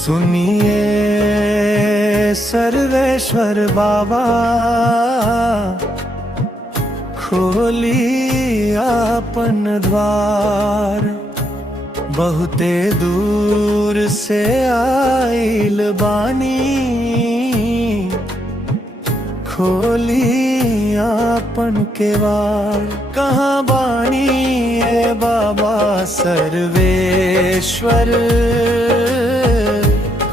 सुनिए सर्वेश्वर बाबा, खोली आपन द्वार। बहुते दूर से आइल बानी, खोली आपन केवाड़। कहाँ बानी ए बाबा सर्वेश्वर,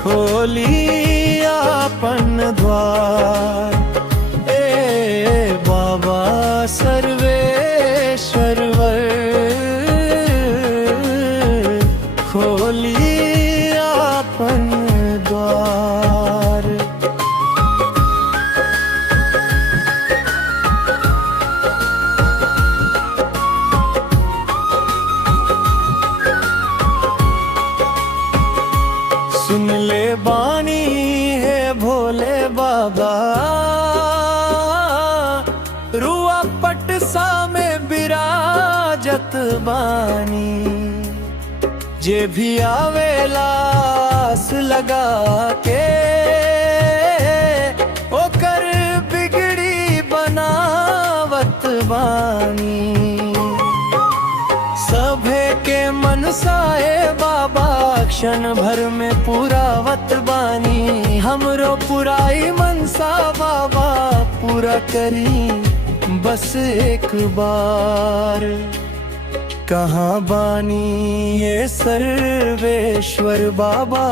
खोली आपन द्वार। ए बाबा सर्वेश्वर खोली आपन द्वार। सुन ले बानी है भोले बाबा, रुआ पटसा में बिराजत बानी। जे भी आवेला आस लगा के, ओकर बिगड़ी बनावत बानी। सभे के मनसाए बाबा क्षण भर में पुरावत बानी। हमरो पुराई मनसा बाबा पूरा करी बस एक बार। कहाँ बानी ये सर्वेश्वर बाबा,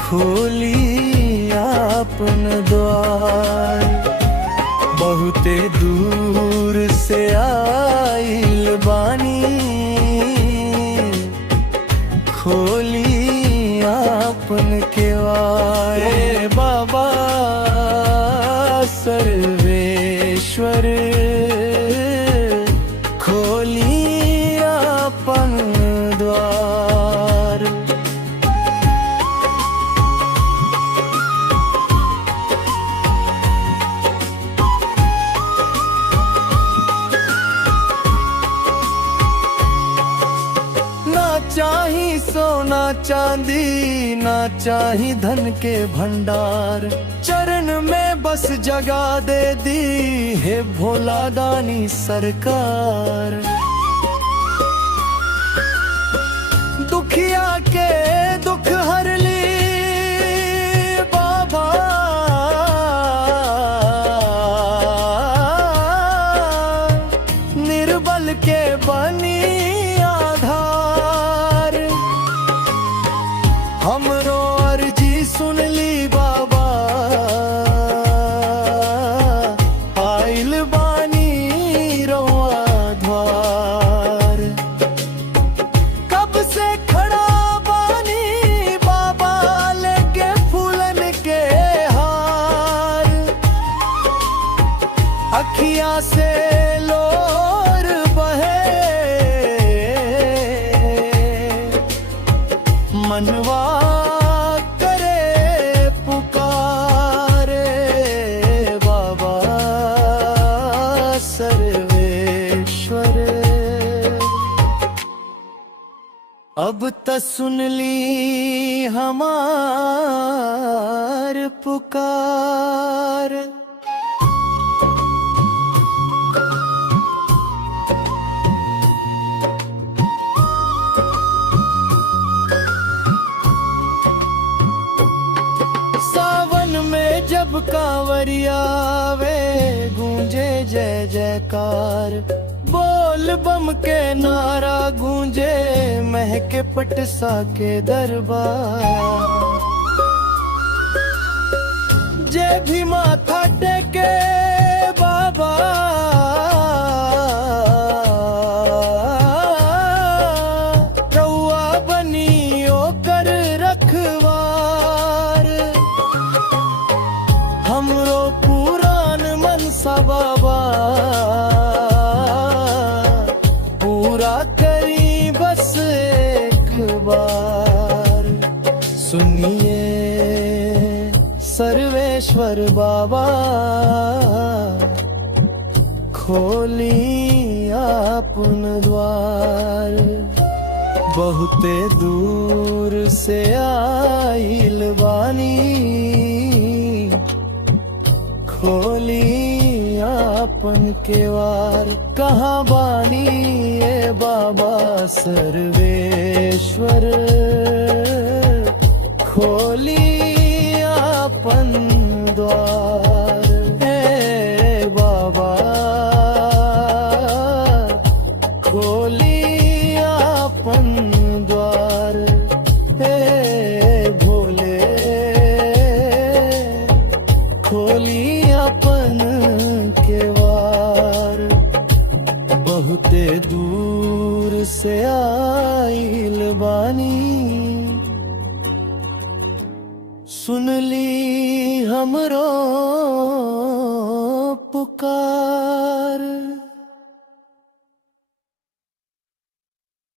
खोली आपन द्वार। बहुते दूर से आइल बानी, खोली आपन केवाड़। ए बाबा सर्वेश्वर, खोली आपन द्वार। ना चाही सोना चांदी, ना चाही धन के भंडार। चरण में बस जगा दे दी है भोला दानी सरकार। दुखिया के दुख हर ली बाबा, निर्बल के बनी आधार। हमरो अर्जी सुन ली बाबा, आइल बानी रउआ द्वार। कब से खड़ा बानी बाबा लेके फूलन के हार। अखियां से लोर बहे, मनवा करे पुकारे। बाबा सर्वेश्वर, अब त सुन ली हमार पुकार। सावन में जब कांवरिया आवे, गूंजे जय जयकार। बोल बम के नारा गूंजे, महके पटसा के दरबार। जे भी माथा टेके बाबा, रउआ बनी ओकर रखवार। हमरो पुरान मनसा बाबा, पूरा करी बस एक बार। सुनिए सर्वेश्वर बाबा, खोली आपन द्वार। बहुते दूर से आइल बानी, खोली आपन केवार। कहाँ बानी ये बाबा सर्वेश्वर, खोली आपन द्वार। हे बाबा खोली आपन द्वार, हे भोले खोली आपन केवार। बहुते दूर से आइल बानी, सुन ली हमरो पुकार।